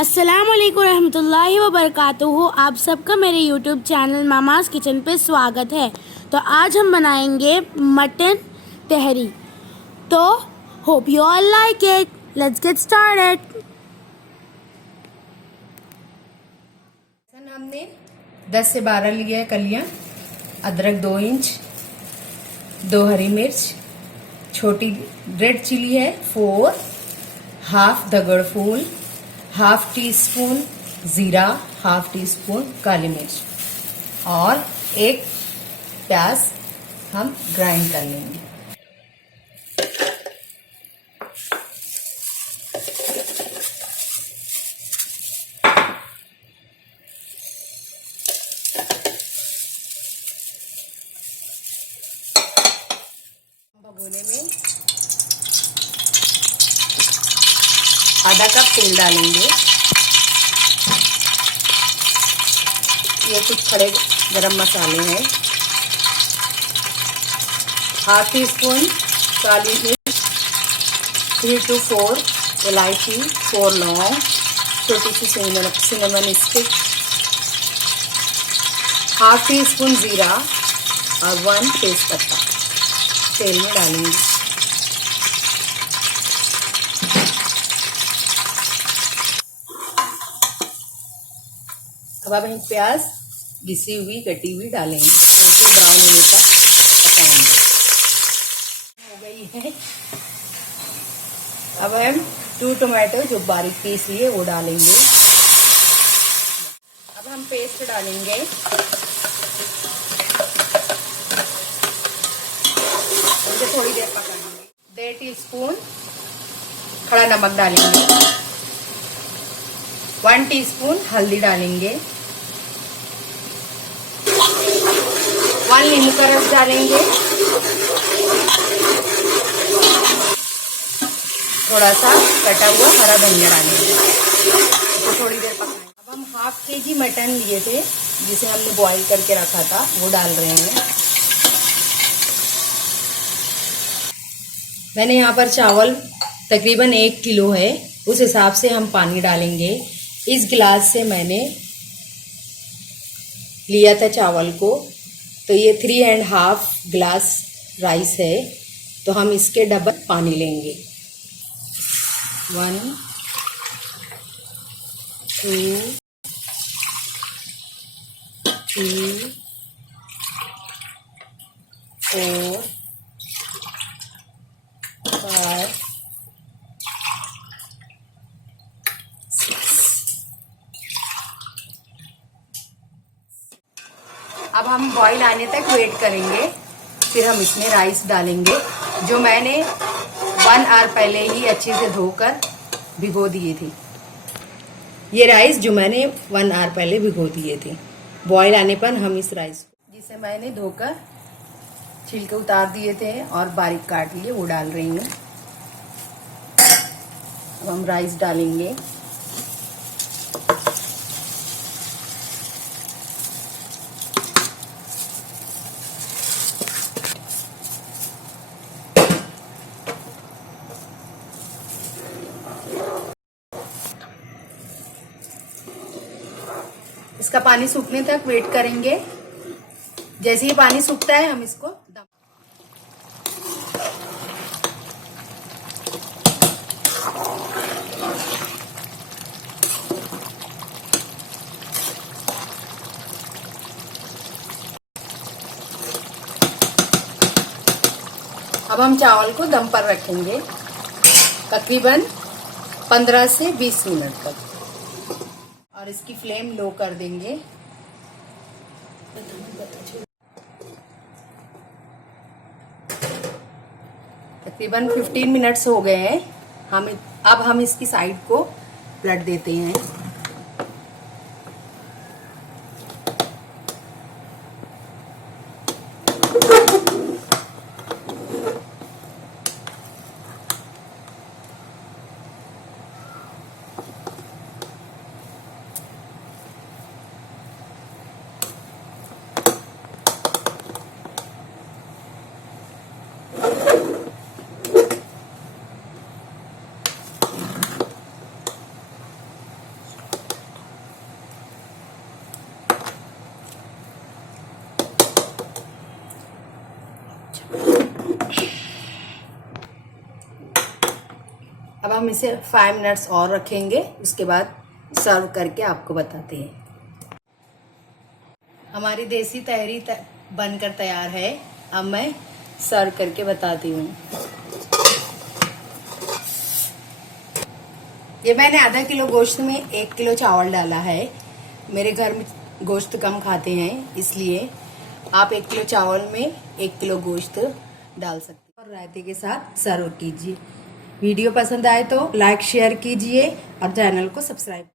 अस्सलामुअलैकुम रहमतुल्लाहि व बरकातुहू। आप सबका मेरे यूट्यूब चैनल मामास किचन पे स्वागत है। तो आज हम बनाएंगे मटन तहरी। तो hope you all like it. Let's get started. हमने 10 से 12 लिए है कलियां, अदरक 2 इंच, 2 हरी मिर्च, छोटी रेड चिली है 4, हाफ दगड़ फूल, हाफ टी स्पून जीरा, हाफ टी स्पून काली मिर्च और एक प्याज हम ग्राइंड कर लेंगे। भगोने में आधा कप तेल डालेंगे। ये कुछ खड़े गरम मसाले हैं, हाफ टी स्पून काली मिर्च, 3 to 4 इलायची, 4 लौंग, छोटी सी cinnamon stick, half teaspoon जीरा और 1 तेजपत्ता तेल में डालेंगे। अब हम प्याज घिसी हुई कटी हुई डालेंगे, बिल्कुल ब्राउन होने तक पकाएंगे। हो गई है। अब हम 2 टमाटो जो बारीक पीस लिए वो डालेंगे। अब हम पेस्ट डालेंगे। इसे थोड़ी देर पकाएंगे। 1.5 टीस्पून खड़ा नमक डालेंगे, 1 टीस्पून हल्दी डालेंगे, 1 नींबू का रस डालेंगे, थोड़ा सा कटा हुआ हरा धनिया डालेंगे। तो थोड़ी देर पकाएंगे। अब हम हाफ केजी मटन लिए थे जिसे हमने बॉईल करके रखा था, वो डाल रहे हैं। मैंने यहाँ पर चावल तकरीबन 1 किलो है, उस हिसाब से हम पानी डालेंगे। इस गिलास से मैंने लिया था चावल को, तो ये 3.5 गिलास राइस है, तो हम इसके डबल पानी लेंगे। 1 2 3 4 5 6। अब हम बॉईल आने तक वेट करेंगे, फिर हम इसमें राइस डालेंगे जो मैंने 1 आवर पहले ही अच्छे से धोकर भिगो दिए थे। ये राइस जो मैंने 1 आवर पहले भिगो दिए थे, बॉईल आने पर हम इस राइस को, जिसे मैंने धोकर छिलके उतार दिए थे और बारीक काट लिए, वो डाल रही हूँ। अब हम राइस डालेंगे। इसका पानी सूखने तक वेट करेंगे। जैसे ही पानी सूखता है हम इसको दम। अब हम चावल को दम पर रखेंगे तकरीबन 15 से 20 मिनट तक, और इसकी फ्लेम लो कर देंगे। तकरीबन 15 मिनट्स हो गए हैं। अब हम इसकी साइड को पलट देते हैं। अब हम इसे 5 मिनट्स और रखेंगे, उसके बाद सर्व करके आपको बताते हैं। हमारी देसी तहरी बनकर तैयार है। अब मैं सर्व करके बताती हूँ। ये मैंने आधा किलो गोश्त में 1 किलो चावल डाला है। मेरे घर में गोश्त कम खाते हैं, इसलिए आप 1 किलो चावल में 1 किलो गोश्त डाल सकते हैं और रायते के साथ सर्व कीजिए। वीडियो पसंद आए तो लाइक शेयर कीजिए और चैनल को सब्सक्राइब